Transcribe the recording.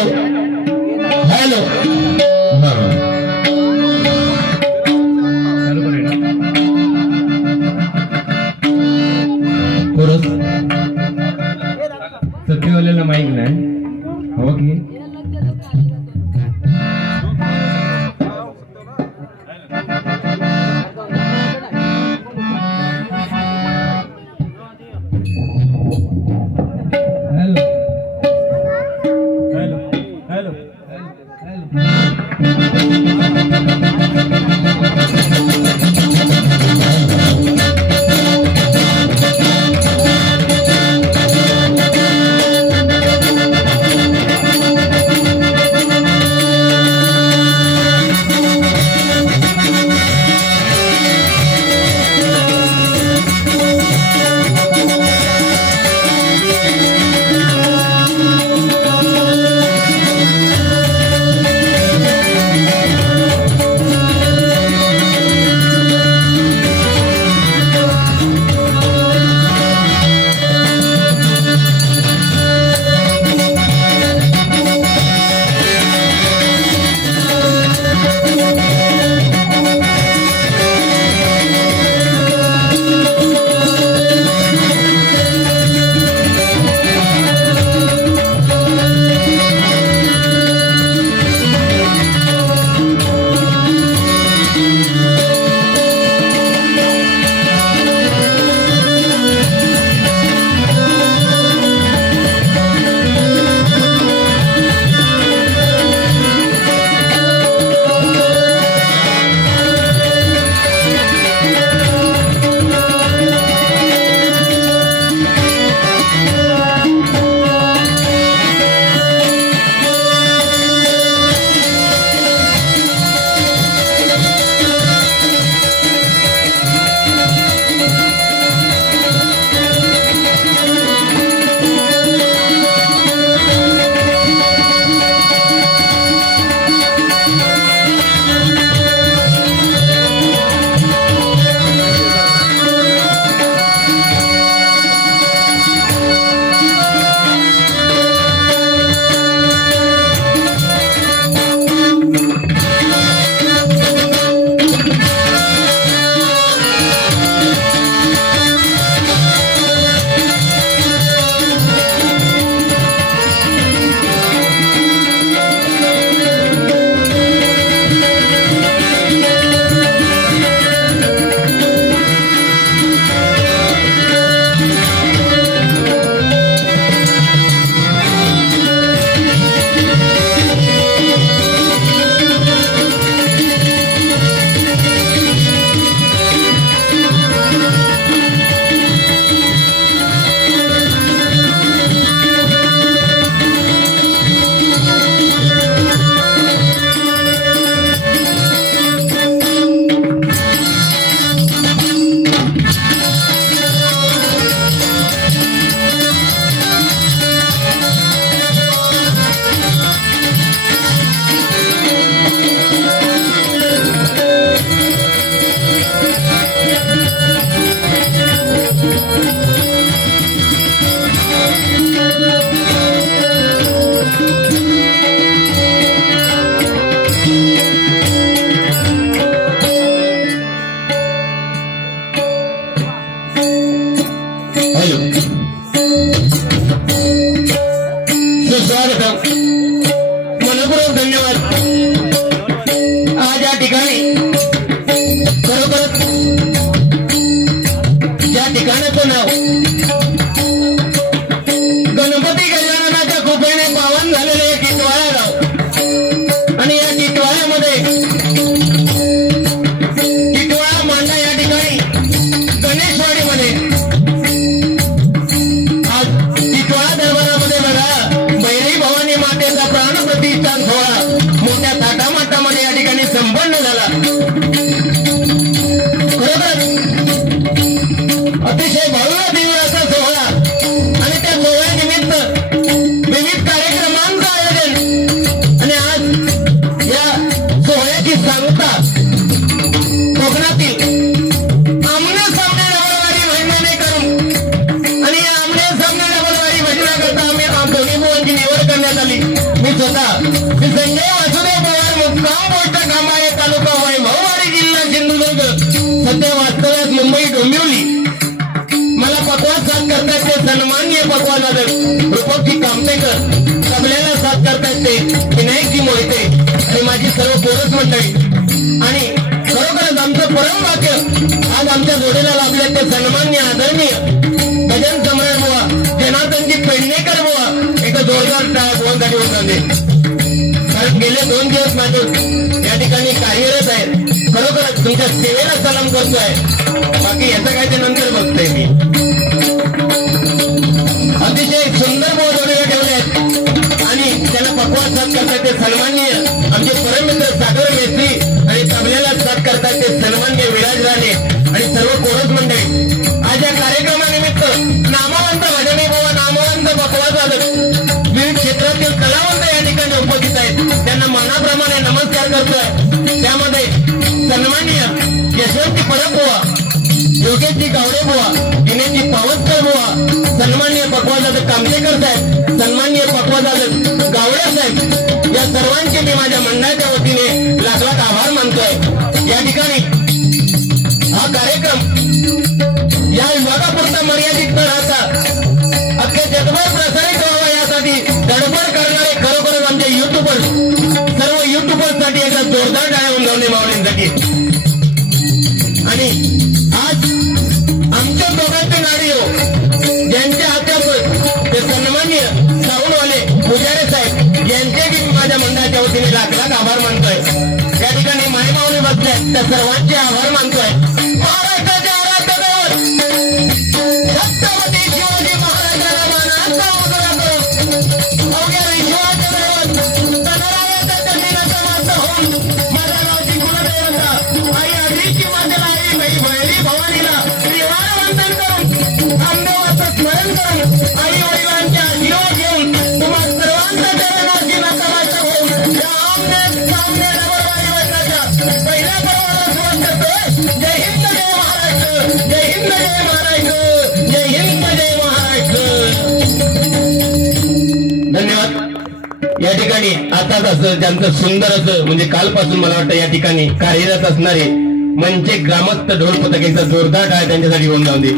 Hello hello chorus सत्यवाल्याला माहित नाही हो की करण्यात आली। मी संजय वासुदेव पवार मुक्काम पोस्ट कामाळे तालुका वैभववाडी जिल्हा सिंधुदुर्ग सध्या वास्तव्यात मुंबई डोंबिवली मला पकवाज साथ करतात ते सन्माननीय पकवाज रूपकजी कामतेकर तबल्याला साथ करतात ते विनायकजी मोहिते आणि माझी सर्व पोरस मंडळी आणि खरोखरच आमचं परम वाक्य आज आमच्या जोडीला लाभले ते सन्मान्य आदरणीय भजन सम्राट बुवा जनार्दनजी पेडणेकर बुवा एक जोरदार टाळ्या बोलसाठी होते कारण गेले 2 दिवस माझे या ठिकाणी कार्यरत आहेत खरोखरच तुमच्या सेवेला सलाम करतोय बाकी याचं काय ते नंतर बघतोय मी अतिशय सुंदर बोल जोडीला ठेवले आहेत आणि त्याला पकवाज साथ करतात ते सन्माननीय आमचे परममित्र सागर मेस्त्री आणि तबल्याला साथ करतात ते सन्माननीय विराज राणे आणि सर्व कोरस मंडळी आज या कार्यक्रमानिमित्त नामवंत भजनी बुवा नामवंत पकवाज विविध क्षेत्रातील कलावंत या ठिकाणी उपस्थित आहेत त्यांना मनाप्रमाणे नमस्कार करतोय त्यामध्ये सन्माननीय यशवंती परब बुवा योगेशजी गावडे बुवा दिनेशजी पावसकर बुवा सन्माननीय पकवाज कामतेकर साहेब सन्माननीय पकवाज गावडे साहेब या सर्वांचे मी माझ्या मंडळाच्या वतीने लाख लाख आभार मानतोय या ठिकाणी हा कार्यक्रम या विभागापुरता मर्यादित न राहता अख्ख्या जगभर प्रसारित व्हावा यासाठी धडपड करणारे खरोखरच आमचे युट्यूबर सर्व युट्यूबर्ससाठी एकदा जोरदार टाळ्या उंचावणे मावळींसाठी आणि आज आमच्या दोघांचे नाडी हो ज्यांच्या हातात ते सन्माननीय साऊंडवाले पुजारे साहेब यांचे मी माझ्या मंडळाच्या वतीने लाख लाख आभार मानतोय या ठिकाणी मायमावणी बसल्या त्या सर्वांचे आभार मानतोय महाराष्ट्राचे आराध्य दैवत छत्रपती शिवाजी महाराजांना मानाचा उजळा करून अवघ्या विश्वाचे दैवत गणरायाच्या जमिनीचा माता होऊन माझ्या गावची कुलदेवता आई आधीची माझ्या आई भैरी भवानीला त्रिवार वंदन करून नामदेवाचं स्मरण करून आई वडिलांच्या आशीर्वाद घेऊन तुम्हा सर्वांच्या चरणाची नतमस्तक होऊन या आमने सामने नवरवारी वर्षाच्या पहिल्या पर्वाला सुरुवात करतोय जय हिंद जय महाराष्ट्र जय हिंद जय महाराष्ट्र जय हिंद जय महाराष्ट्र धन्यवाद या ठिकाणी आताच असं ज्यांचं सुंदर असं म्हणजे कालपासून मला वाटतं या ठिकाणी कार्यरत असणारे मंचे ग्रामस्थ ढोल पथकाचा जोरदार टाळ्या त्यांच्यासाठी होऊन जाऊ दे